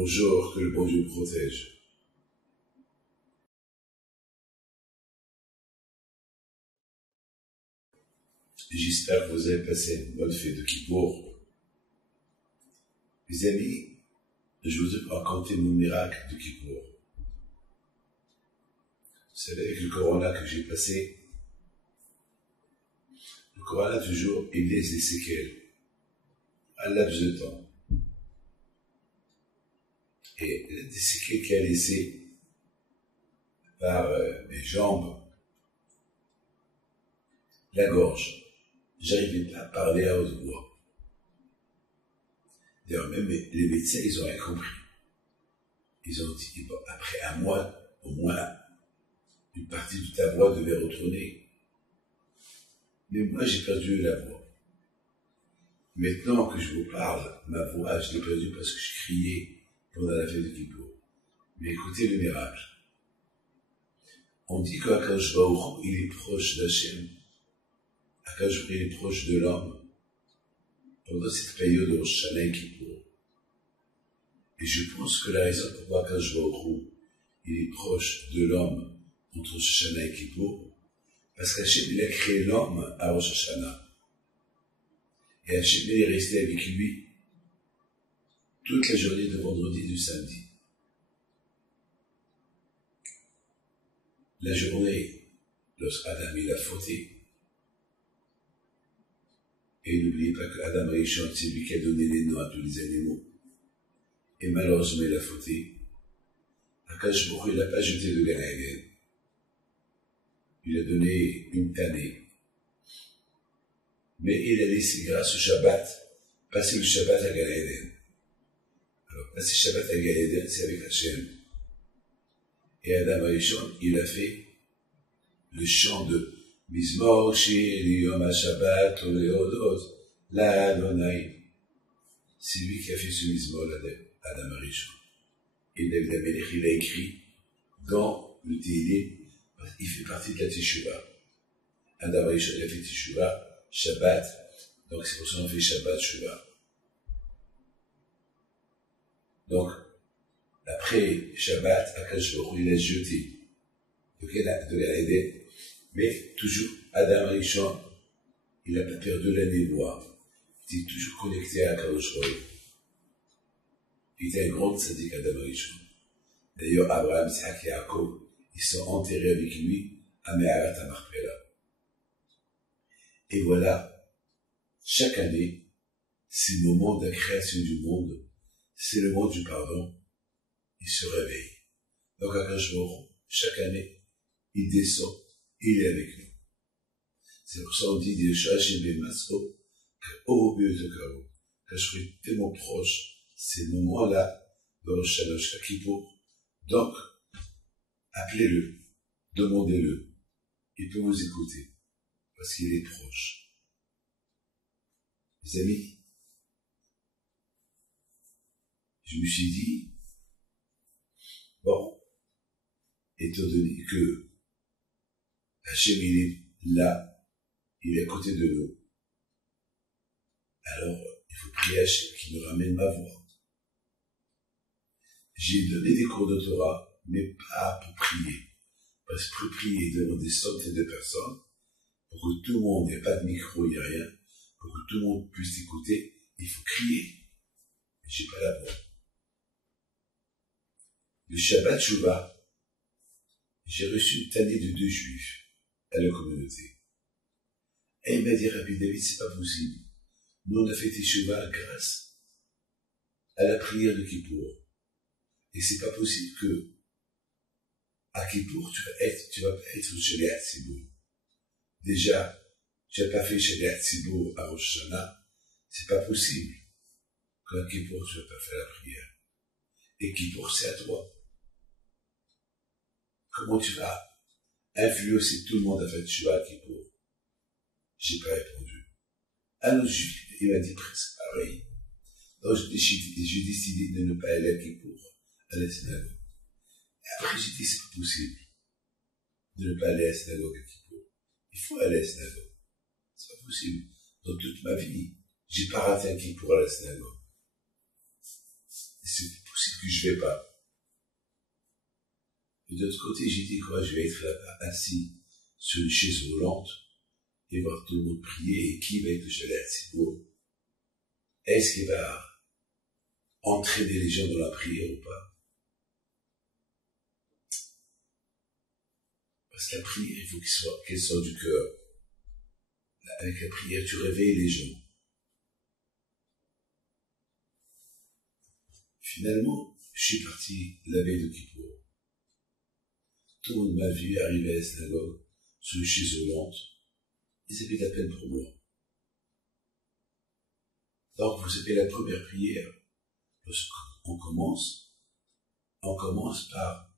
Bonjour, que le bon Dieu protège. J'espère que vous avez passé une bonne fête de Kippour. Mes amis, je vous ai raconté mon miracle de Kippour. Vous savez, avec le corona que j'ai passé, le corona toujours, il laisse des séquelles, un laps de temps. Et des séquelles qu'il a laissées par mes jambes, la gorge. J'arrivais pas à parler à haute voix. D'ailleurs, même les médecins, ils ont rien compris. Ils ont dit, bon, après un mois, au moins, une partie de ta voix devait retourner. Mais moi, j'ai perdu la voix. Maintenant que je vous parle, ma voix, je l'ai perdue parce que je criais pendant la fête de Kippour. Mais écoutez le miracle. On dit qu'Akadosh Baruch Hu, il est proche d'Hachem. Akadosh Baruch Hu, il est proche de l'homme pendant cette période de Rosh Hashanah et Kippour. Et je pense que la raison pourquoi Akadosh Baruch Hu, il est proche de l'homme entre Rosh Hashanah et Kippour, parce qu'Hachem, il a créé l'homme à Rosh Hashanah. Et Hachem, il est resté avec lui toute la journée de vendredi et de samedi. La journée, lorsqu'Adam il a fauté, et n'oubliez pas que Adam Rishon, c'est lui qui a donné les noms à tous les animaux, et malheureusement il a fauté, Akadosh Baruch Hu, il n'a pas jeté de Gan Eden. Il a donné une tannée. Mais il a laissé, grâce au Shabbat, passer le Shabbat à Gan Eden. Alors, passer le Shabbat à Gan Eden, c'est avec Hachem. Et Adam Rishon, il a fait le chant de Mizmor Shir Yom HaShabbat Oleodot La Adonai. C'est lui qui a fait ce Mizmor, Adam Rishon. Et David HaMelech, il a écrit dans le Tehillim, il fait partie de la Teshuvah. Adam Rishon, il a fait Teshuvah, Shabbat, donc c'est pour ça qu'on fait Shabbat, Teshuvah. Donc, après Shabbat, Akadosh Baruch Hu, il a jeté de Gan Eden, mais toujours Adam Rishon, il n'a pas perdu la névoie. Il était toujours connecté à Akadosh Baruch Hu. Il était un grand tzaddik Adam Rishon. D'ailleurs, Abraham, Isaac et Yaakov, ils sont enterrés avec lui à Me'arat HaMachpelah. Et voilà, chaque année, c'est le moment de la création du monde, c'est le moment du pardon, il se réveille. Donc, Akadosh Baruch Hu, chaque année, il descend, il est avec nous. C'est pour ça qu'on dit des Shachim et Maso, qu'au mieux de Kao, que je suis tellement proche, c'est le moment-là, dans le Shalosh Kippour. Donc, appelez-le, demandez-le, il peut vous écouter, parce qu'il est proche. Mes amis, je me suis dit, bon, étant donné que Hachem, il est là, il est à côté de nous, alors il faut prier Hachem qui nous ramène ma voix. J'ai donné des cours de Torah, mais pas pour prier. Parce que pour prier devant des centaines de personnes, pour que tout le monde, il n'y a pas de micro, il n'y a rien, pour que tout le monde puisse écouter, il faut crier. J'ai pas la voix. Le Shabbat Shuvah, j'ai reçu une tannée de 2 juifs à la communauté. Et il m'a dit, Rabbi David, c'est pas possible. Nous, on a fait Teshuvah grâce à la prière de Kippour. Et c'est pas possible que, à Kippour, tu vas pas être Shaliach Tzibour. Déjà, tu n'as pas fait Shaliach Tzibour à Rosh Hashanah, c'est pas possible qu'à Kippour, tu vas pas faire la prière. Et Kippour, c'est à toi. Comment tu vas influencer tout le monde à faire Teshuvah à Kippour? J'ai pas répondu. Un autre juif, il m'a dit presque pareil. Donc, j'ai décidé de ne pas aller à Kippour, à la synagogue. Et après, j'ai dit, c'est pas possible de ne pas aller à la synagogue à Kippour. Il faut aller à la synagogue. C'est pas possible. Dans toute ma vie, j'ai pas raté un Kippour à la synagogue. Et c'est possible ce que je vais pas. Et de l'autre côté, j'ai dit quoi, je vais être là-bas, assis sur une chaise roulante, et voir tout le monde prier, et qui va être le Shalach Tzibur? Est-ce qu'il va entraîner les gens dans la prière ou pas? Parce que la prière, il faut qu'elle sorte du cœur. Avec la prière, tu réveilles les gens. Finalement, je suis parti la veille de Kippour. Tout le monde m'a vu arriver à la synagogue sur une chaise roulante. Ils avaient de la peine pour moi. Donc, vous savez, la première prière, lorsqu'on commence par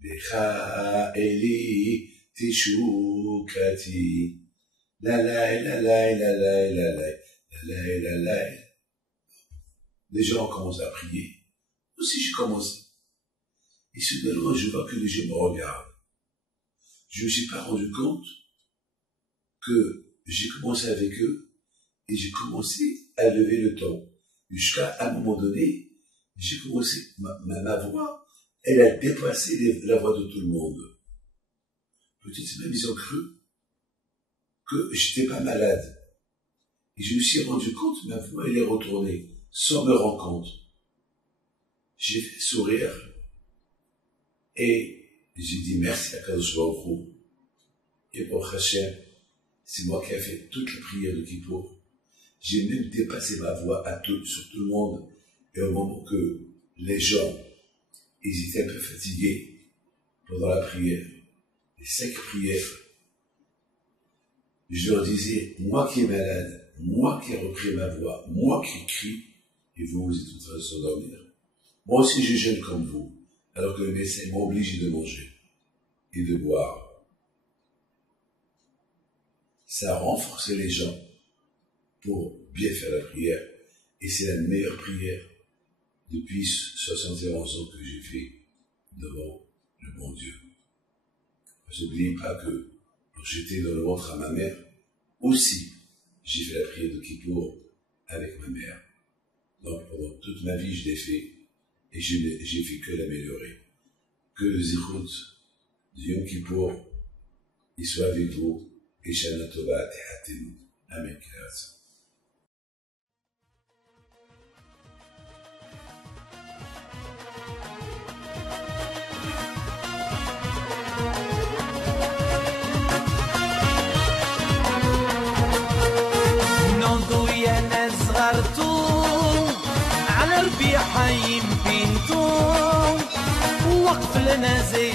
Lecha Eli Tishukati la la la la la la la la la la. Les gens commencent à prier. Aussi, j'ai commencé. Et soudainement, je vois que les gens me regardent. Je ne me suis pas rendu compte que j'ai commencé avec eux et j'ai commencé à lever le ton. Jusqu'à un moment donné, j'ai commencé, ma voix, elle a dépassé la voix de tout le monde. Peut-être même ils ont cru que j'étais pas malade. Et je me suis rendu compte, ma voix, elle est retournée, sans me rendre compte. J'ai fait sourire et j'ai dit merci à Kadosh Baruch Hu. Et pour Hachem, c'est moi qui ai fait toute la prière de Kippour. J'ai même dépassé ma voix sur tout le monde. Et au moment que les gens, ils étaient un peu fatigués pendant la prière, les 5 prières, je leur disais, moi qui est malade, moi qui ai repris ma voix, moi qui crie, et vous êtes en train de s'endormir. Moi aussi je jeûne comme vous, alors que le médecin m'a obligé de manger et de boire. Ça a renforcé les gens pour bien faire la prière, et c'est la meilleure prière depuis 71 ans que j'ai fait devant le bon Dieu. N'oubliez pas que quand j'étais dans le ventre à ma mère, aussi j'ai fait la prière de Kippour avec ma mère. Donc pendant toute ma vie je l'ai fait et j'ai fait que l'améliorer. Que le zichut de Yom Kippour il soit avec vous et Shana Tova et Hatenu. Amen. على ربيع حيم بنتو وقف لنا زي